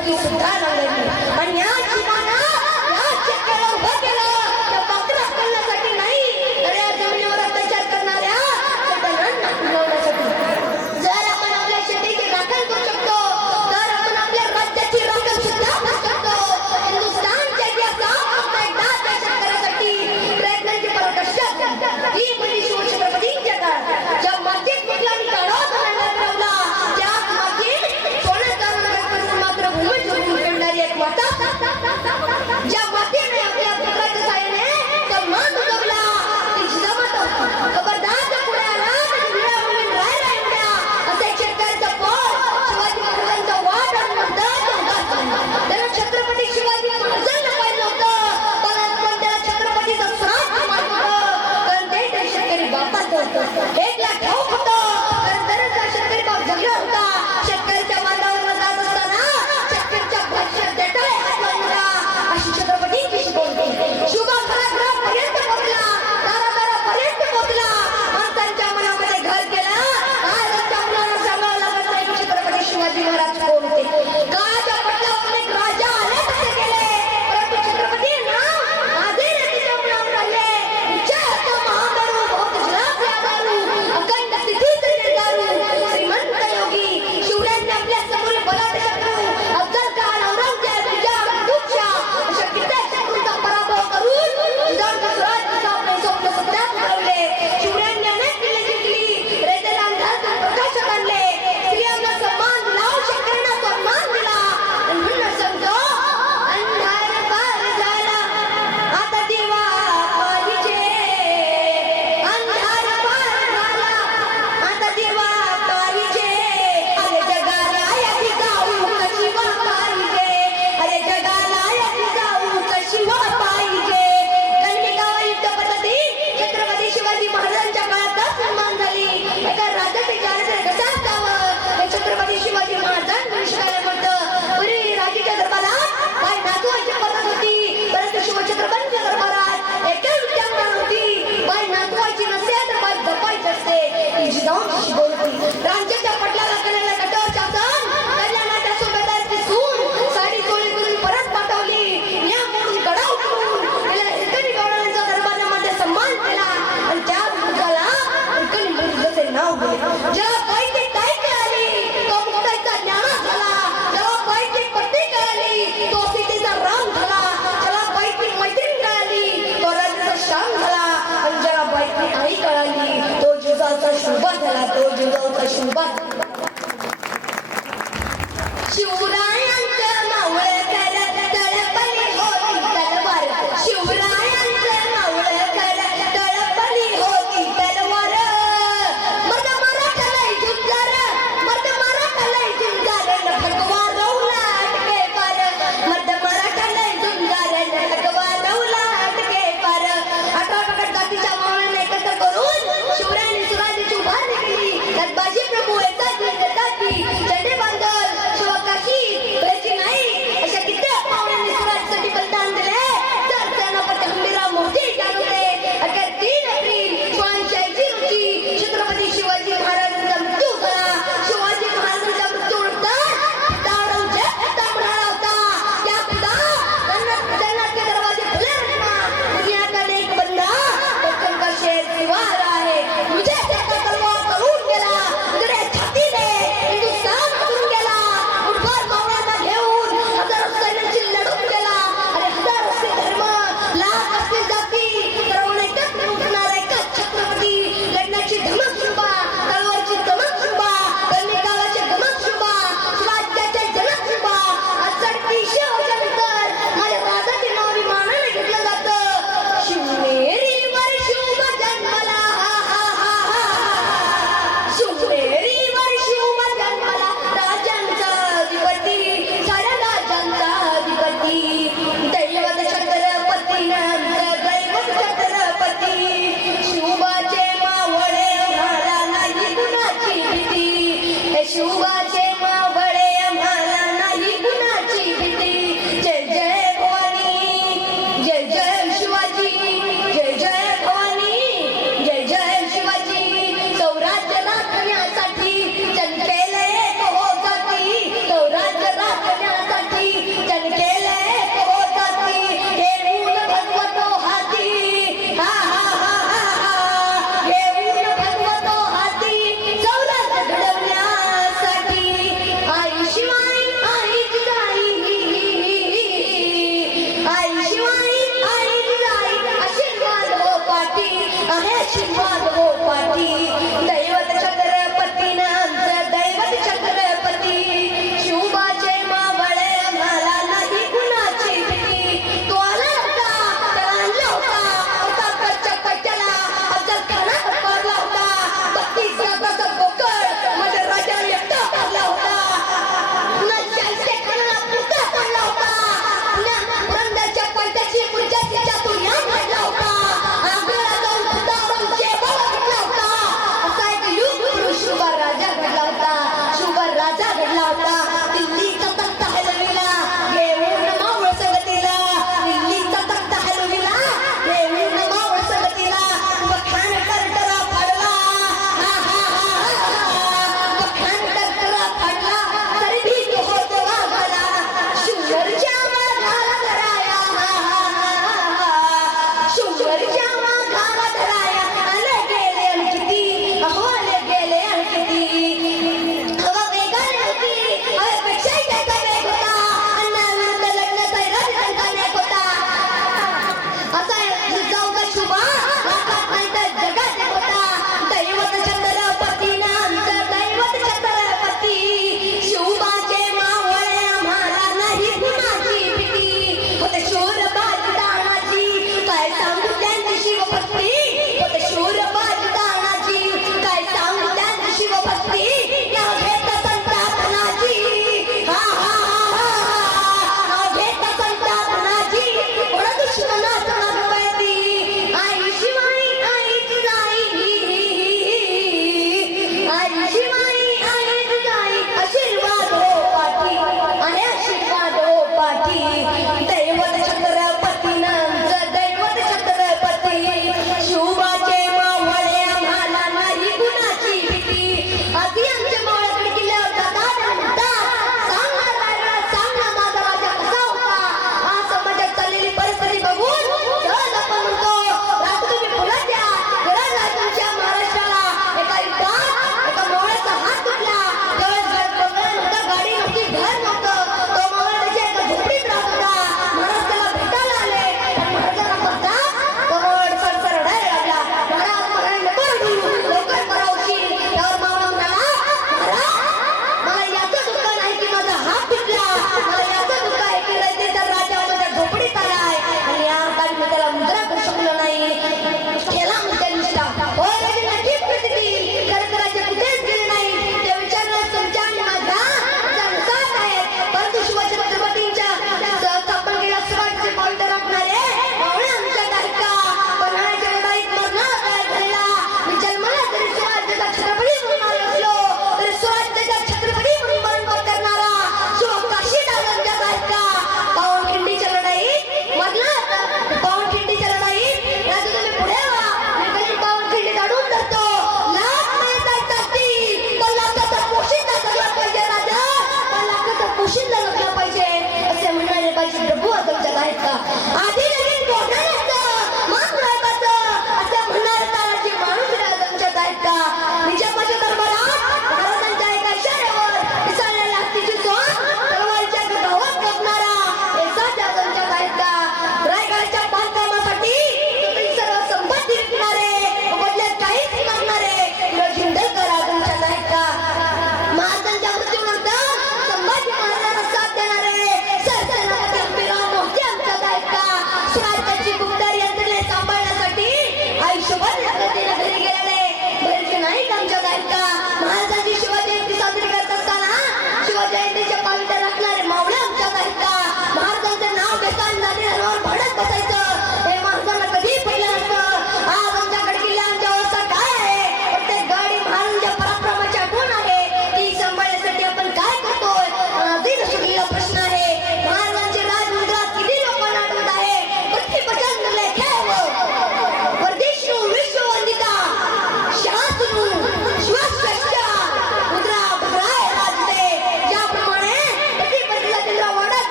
चौकी सुद्धा लावली आणि या जीवाना या शेतकऱ्याला उभं केलं तर बकरा करण्यासाठी नाही तर या जमिनीवर अत्याचार करणाऱ्या शेतकऱ्यांना मिळवण्यासाठी. जर आपण आपल्या शेतीची राखण करू शकतो तर आपण आपल्या राज्याची राखण सुद्धा करू शकतो. हिंदुस्थानच्या इतिहासात फक्त एकदा त्या शेतकऱ्यासाठी प्रयत्नांची पराकाष्ठा ही म्हणजे शिवछत्रपतींच्या काळात ज्या मातीत मुलांनी काढावा लावला त्याच मातीत सोन्याचा मात्र भूमी झोपून करणारी एक माता ज्या मातीने आपल्या पुत्राच्या साह्याने तो मान उगवला ती जिजामाता होती. खबरदार त्या पुढे आला तर विळा म्हणून राय उड्या असे शेतकऱ्याचं पोट शिवाजी महाराजांचा वाट आणि म्हणतात त्याला छत्रपती शिवाजी महाराजांना पाहिलं होतं पण त्याला छत्रपतीचा श्राप मारत होतं कारण ते शेतकरी बापाचं होतं. हे त्याला ठाऊक होतं कारण तरच त्या शेतकरी बाप जगला होता. शेतकऱ्याच्या वादावर जात असताना शेतकऱ्याच्या भाषेत देताळे हात लावला अशी छत्रपतींची शिकवण होती. शुभा घराघरापर्यंत पोहोचला दारादारापर्यंत पोहोचला माणसांच्या मनामध्ये घर केला. आज आमच्या मुलांना सांगावं लागत नाही की छत्रपती शिवाजी महाराज कोण होते. काळाच्या पटलावर अनेक राजा आले तसे गेले परंतु छत्रपतींना आधी तिच्या मुलावर आले विचारतो महादारू बहुत झळकला दारू अखंड स्थितीत निर्धारू श्रीमंत योगी शिवरायांनी आपल्या समोर बलाढ्य शत्रू अफजल खान औरंगजेब निजाम कुतुबशाह अशा कित्येक शत्रूंचा पराभव करून जिजाऊंचे स्वराज्य आपले स्वप्न सत्यात उतरवले. शिवरायांनी अनेक किल्ले जिंकली रयतेला अंधारातून प्रकाशात आणले स्त्रियांना सन्मान दिला शेतकऱ्यांना सन्मान दिला आणि म्हणून सांगतो अंधार पार झाला आता दिवा पाहिजे अंधार पार झाला आता दिवा पाहिजे अरे जगाला याची जाऊ कशी वा पाहिजे अरे जगाला याची जाऊ कशी वा पाहिजे. कणकेगाव युद्ध पद्धती छत्रपती शिवाजी महाराजांच्या काळात निर्माण झाली. एका राजाचे चारित्र्य कसं असावं हे छत्रपती शिवाजी महाराजांनी शिकायला मिळतं. पूर्वी राजाच्या दरबारात बाई नाचवायची पद्धत होती परंतु शिवछत्रपतींच्या दरबारात एकच विचारधारा होती बाई नाचवायची नसते तर बाई जपायची असते. ही जिजाऊंची शिकवण होती. राज्याच्या पटलाला केलेलं कठोर शासन कल्याणाच्या सुभेदाराची सून साडी चोळी करून परत पाठवली. या म्हणून गडा उठवून तिला हिरकणी गवळ्यांचा दरबारामध्ये सन्मान केला आणि त्या मुलाला हिरकणी मुलीचे नाव दिले. ज्याला बाईची ताई कळाली तो मुक्ताईचा ज्ञाना झाला. ज्याला बाईची पत्नी कळाली तो सीतेचा राम झाला. ज्याला बाईची मैत्रीण कळाली तो राजाचा श्याम झाला आणि ज्याला बाईची आई कळाली तो जिजाऊचा शोभा झाला तो जिजाऊचा शोभा. शिवरायांचं मावळ करत तळपली होती तलवार शिवरायांचं मावळ करत तळपली होती तलवार मर्द मराठाला झुंजार मर्द मराठाला झुंजार भगवा रवला अटके पार मर्द मराठाला झुंजार भगवा रवला अटके पार. 18 प्रकट जातीच्या मावळ्यांना एकत्र करून शिवरायांनी स्वराज्याची उभारणी केली. त्यात बाजी प्रभू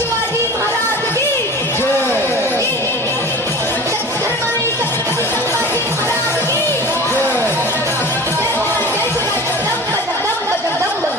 शिवाय